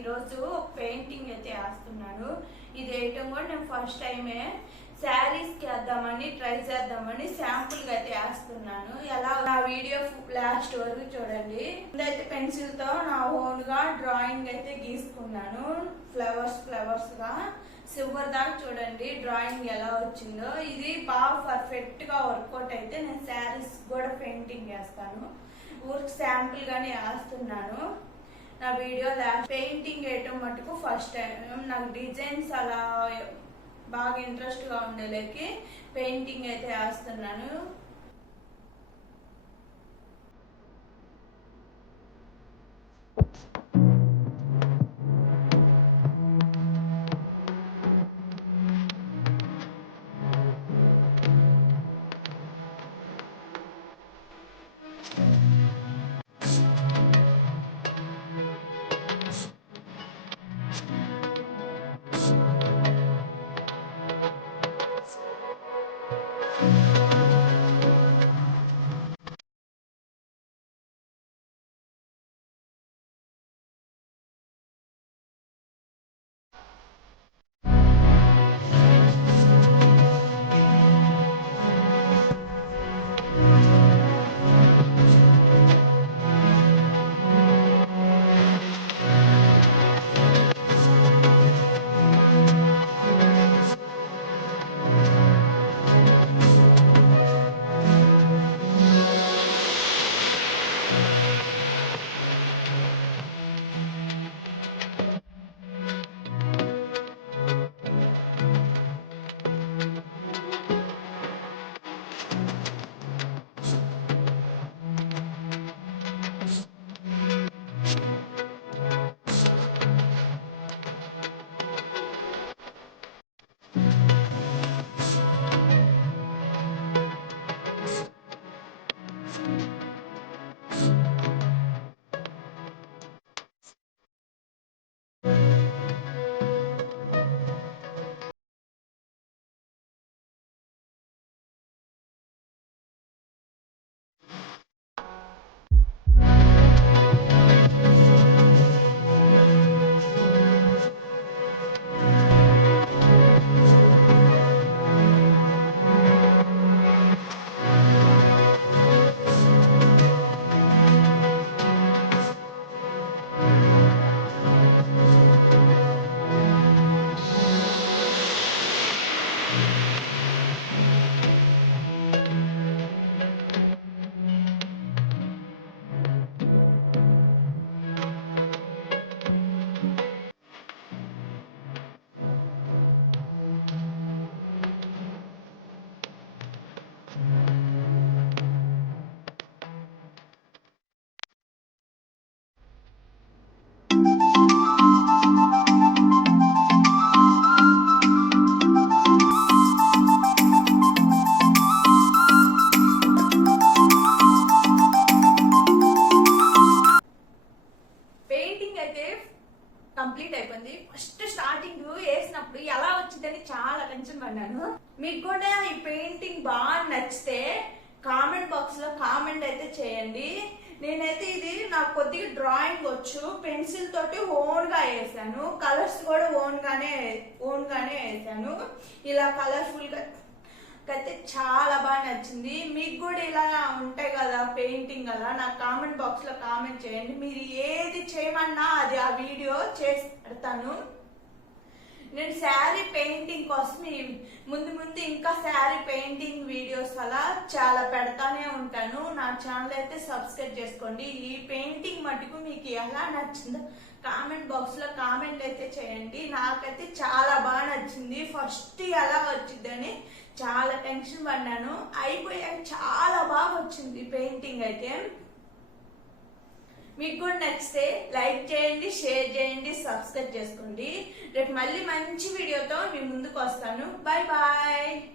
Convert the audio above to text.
ఈరోజు పెయింటింగ్ అయితే వేస్తున్నాను. ఇది వేయటం కూడా నేను ఫస్ట్ టైమే. శారీస్కి వేద్దామని ట్రై చేద్దామని శాంపుల్గా అయితే వేస్తున్నాను. ఎలా నా వీడియో లాస్ట్ వరకు చూడండి. ఇదైతే పెన్సిల్తో నా ఓన్గా డ్రాయింగ్ అయితే గీసుకున్నాను. ఫ్లవర్స్గా సిల్వర్ దాకా చూడండి డ్రాయింగ్ ఎలా వచ్చిందో. ఇది బాగా పర్ఫెక్ట్గా వర్కౌట్ అయితే నేను శారీస్ కూడా పెయింటింగ్ వేస్తాను. ఊరికి శాంపుల్ గానే వేస్తున్నాను. నా వీడియో పెయింటింగ్ వేయటం మటుకు ఫస్ట్ టైం. నాకు డిజైన్స్ అలా బాగా ఇంట్రెస్ట్ గా ఉండేలేకి పెయింటింగ్ అయితే వేస్తున్నాను. కంప్లీట్ అయిపోయింది. ఫస్ట్ స్టార్టింగ్ వేసినప్పుడు ఎలా వచ్చిందని చాలా టెన్షన్ పడ్డాను. మీకు కూడా ఈ పెయింటింగ్ బాగా నచ్చితే కామెంట్ బాక్స్ లో కామెంట్ అయితే చేయండి. నేనైతే ఇది నాకు కొద్దిగా డ్రాయింగ్ వచ్చు, పెన్సిల్ తోటి ఓన్ గా వేసాను. కలర్స్ కూడా ఓన్ గానే వేసాను. ఇలా కలర్ఫుల్ గా అయితే చాలా బాగా నచ్చింది. మీకు కూడా ఇలా ఉంటాయి కదా పెయింటింగ్ అలా నాకు కామెంట్ బాక్స్ లో కామెంట్ చేయండి. మీరు ఏది చేయమన్నా అది ఆ వీడియో చేసి పెడతాను. నేను శారీ పెయింటింగ్ కోసం ముందు ఇంకా శారీ పెయింటింగ్ వీడియోస్ అలా చాలా పెడతానే ఉంటాను. నా ఛానల్ అయితే సబ్స్క్రైబ్ చేసుకోండి. ఈ పెయింటింగ్ మటుకు మీకు ఎలా నచ్చిందో కామెంట్ బాక్స్ లో కామెంట్ అయితే చేయండి. నాకైతే చాలా బాగా నచ్చింది. ఫస్ట్ ఎలా వచ్చిందని చాలా టెన్షన్ పడ్డాను. అయిపోయాక చాలా బాగా వచ్చింది పెయింటింగ్ అయితే. మీకు కూడా నచ్చితే లైక్ చేయండి, షేర్ చేయండి, సబ్స్క్రైబ్ చేసుకోండి. రేపు మళ్ళీ మంచి వీడియోతో మీ ముందుకు వస్తాను. Bye bye.